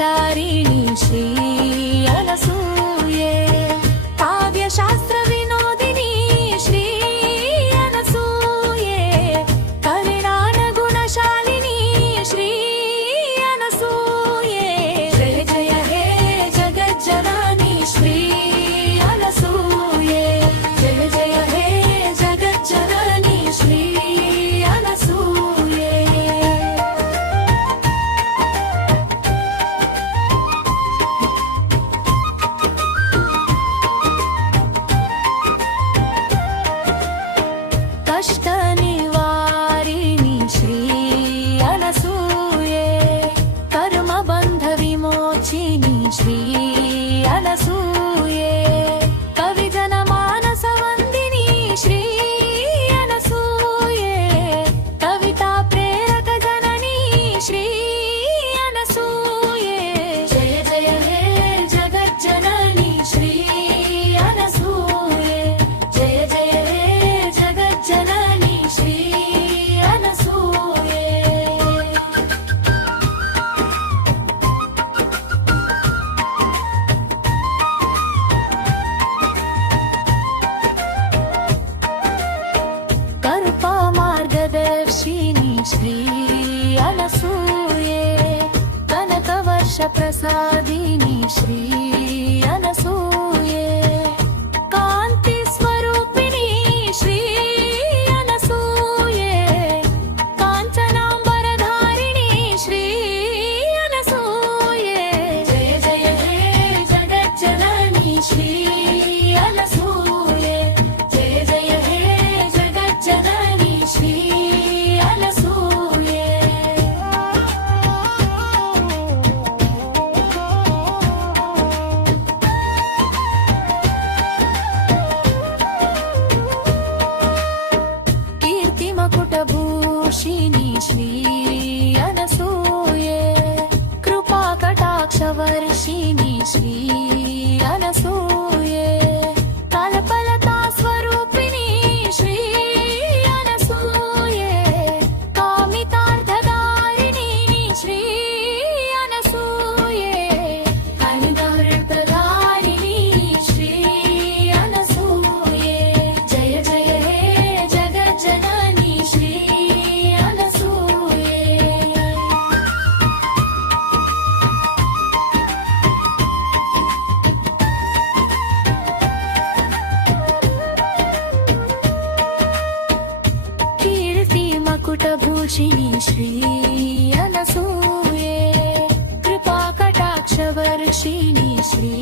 ब्रह्मचारिणी श्री अनसूये काव्यशास्त्र विनोदिनी श्री अनसूये परिणान गुणशालिनी श्री अनसूये जय जय हे जगज्जननी श्री अनसूये जय जय हे जगज्जननी श्री अनसूये कष्ट निवारिणी श्री अनसूये कर्म बंध विमोचिनी श्री अनसूये कवि जन मानस वंदिनी श्री अनसूये कविता प्रेरक जननी श्री अनसूये जय जय हे जगज्जननी श्री अनसूये जय जय हे जगज्जननी श्री अनसूये कल्पा मार्गदर्शिनी श्री अनसूये कनकवर्ष प्रसादिनी श्री अनसूये कांति स्वरूपिणी श्री अनसूये कांचनांबरधारिणी श्री अनसूये जय जय हे जगज्जननी श्री अनसूये जय जय हे जगज्जननी श्री अनसूये कीर्तिमकुटभूषिणी श्री अनसूये कृपा कटाक्षवर्षिणी श्री अनसूये कल्पलता स्वरूपिणी श्री अनसूये कामितार्थदारिणी श्री अनसूये कनिगौरप्रदारिणी श्री अनसूये जय जय हे जगज्जननी श्री अनसूये कीर्तिमकुटभूषिणी श्री अनसूये कृपा कटाक्षवर्षिणी श्री